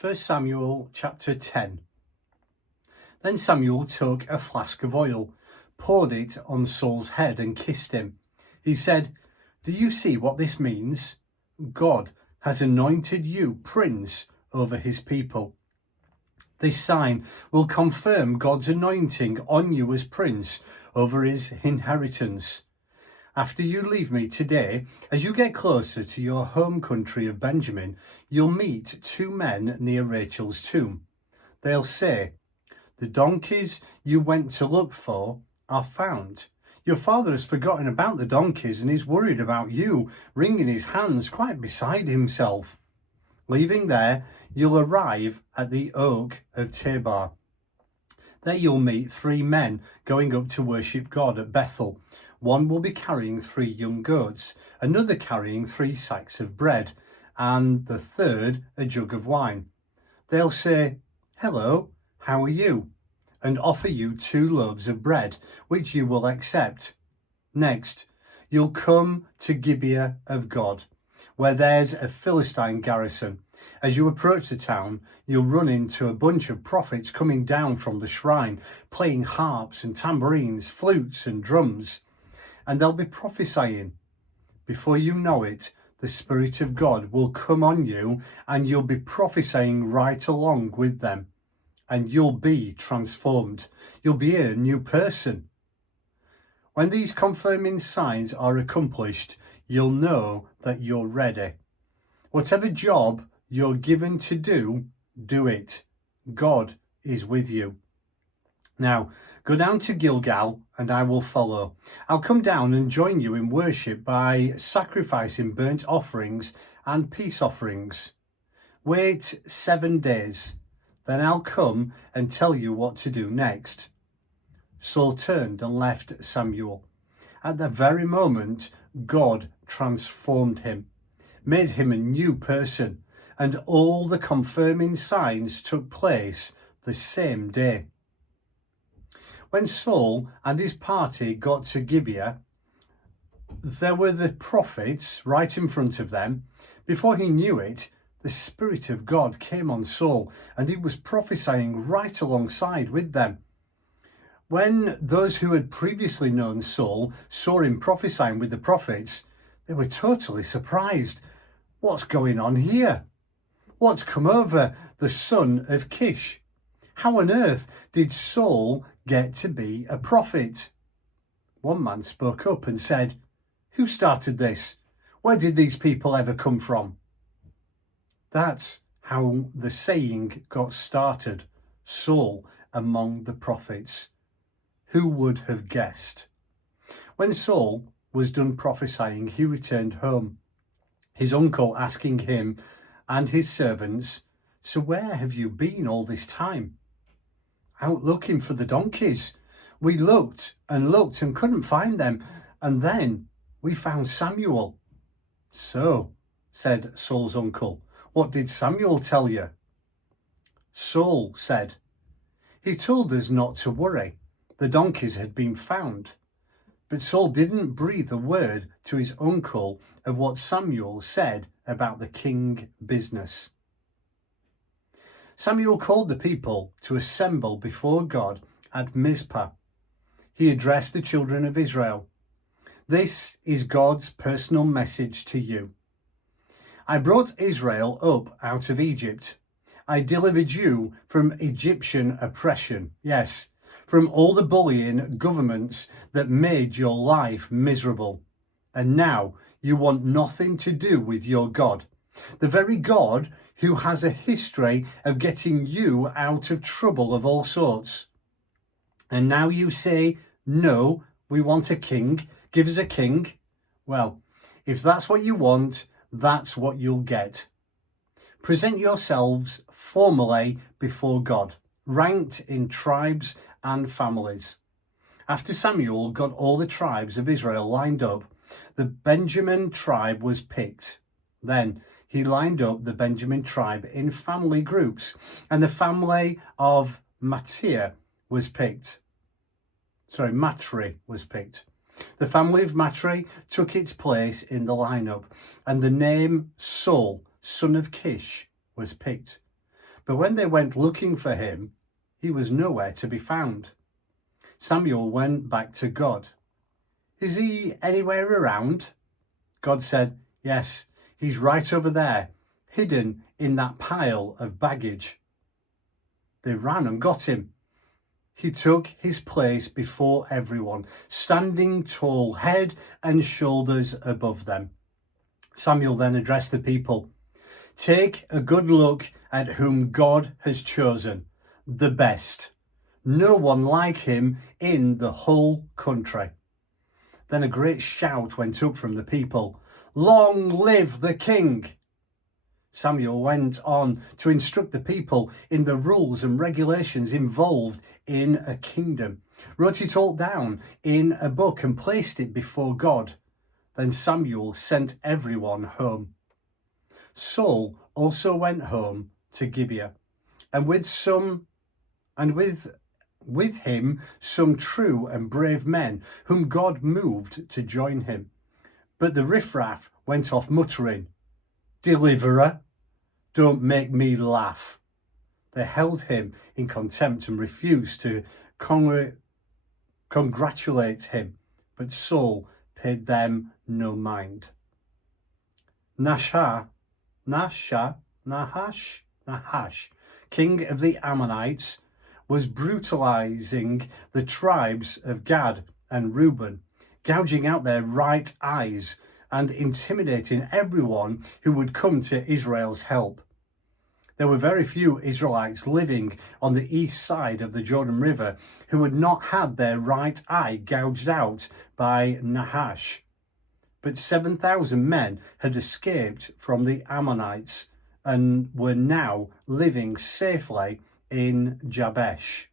1 Samuel chapter 10. Then Samuel took a flask of oil, poured it on Saul's head and kissed him. He said, "Do you see what this means? God has anointed you prince over his people. This sign will confirm God's anointing on you as prince over his inheritance. After you leave me today, as you get closer to your home country of Benjamin, you'll meet two men near Rachel's tomb. They'll say, 'The donkeys you went to look for are found. Your father has forgotten about the donkeys and is worried about you,' wringing his hands, quite beside himself. Leaving there, you'll arrive at the Oak of Tabor. There you'll meet three men going up to worship God at Bethel. One will be carrying 3 young goats, another carrying 3 sacks of bread, and the third a jug of wine. They'll say, 'Hello, how are you?' and offer you 2 loaves of bread, which you will accept. Next, you'll come to Gibeah of God, where there's a Philistine garrison. As you approach the town, you'll run into a bunch of prophets coming down from the shrine, playing harps and tambourines, flutes and drums, and they'll be prophesying. Before you know it, the Spirit of God will come on you, and you'll be prophesying right along with them, and you'll be transformed. You'll be a new person. When these confirming signs are accomplished, you'll know that you're ready. Whatever job you're given to do, do it. God is with you. Now, go down to Gilgal and I will follow. I'll come down and join you in worship by sacrificing burnt offerings and peace offerings. Wait 7 days, then I'll come and tell you what to do next." Saul turned and left Samuel. At that very moment, God transformed him, made him a new person, and all the confirming signs took place the same day. When Saul and his party got to Gibeah, there were the prophets right in front of them. Before he knew it, the Spirit of God came on Saul, and he was prophesying right alongside with them. When those who had previously known Saul saw him prophesying with the prophets, they were totally surprised. "What's going on here? What's come over the son of Kish? How on earth did Saul get to be a prophet?" One man spoke up and said, "Who started this? Where did these people ever come from?" That's how the saying got started, Saul among the prophets. Who would have guessed? When Saul was done prophesying, he returned home, his uncle asking him and his servants, "So where have you been all this time?" "Out looking for the donkeys. We looked and couldn't find them, and then we found Samuel." "So," said Saul's uncle, "what did Samuel tell you?" Saul said, "He told us not to worry. The donkeys had been found." But Saul didn't breathe a word to his uncle of what Samuel said about the king business. Samuel called the people to assemble before God at Mizpah. He addressed the children of Israel. "This is God's personal message to you. I brought Israel up out of Egypt. I delivered you from Egyptian oppression. Yes, from all the bullying governments that made your life miserable. And now you want nothing to do with your God, the very God who has a history of getting you out of trouble of all sorts. And now you say, 'No, we want a king. Give us a king.' Well, if that's what you want, that's what you'll get. Present yourselves formally before God, ranked in tribes and families." After Samuel got all the tribes of Israel lined up, the Benjamin tribe was picked. Then he lined up the Benjamin tribe in family groups, and the family of Matri was picked. The family of Matri took its place in the lineup, and the name Saul, son of Kish, was picked. But when they went looking for him, he was nowhere to be found. Samuel went back to God. Is he anywhere around? God said, yes, he's right over there, hidden in that pile of baggage. They ran and got him. He took his place before everyone, standing tall, head and shoulders above them. Samuel then addressed the people. Take a good look at whom God has chosen, the best. No one like him in the whole country. Then a great shout went up from the people. Long live the king! Samuel went on to instruct the people in the rules and regulations involved in a kingdom, wrote it all down in a book and placed it before God. Then Samuel sent everyone home. Saul also went home to Gibeah, and with him some true and brave men whom God moved to join him. But the riffraff went off muttering, Deliverer, don't make me laugh. They held him in contempt and refused to congratulate him, but Saul paid them no mind. Nahash, king of the Ammonites, was brutalizing the tribes of Gad and Reuben, gouging out their right eyes and intimidating everyone who would come to Israel's help. There were very few Israelites living on the east side of the Jordan River who had not had their right eye gouged out by Nahash. But 7,000 men had escaped from the Ammonites and were now living safely in Jabesh.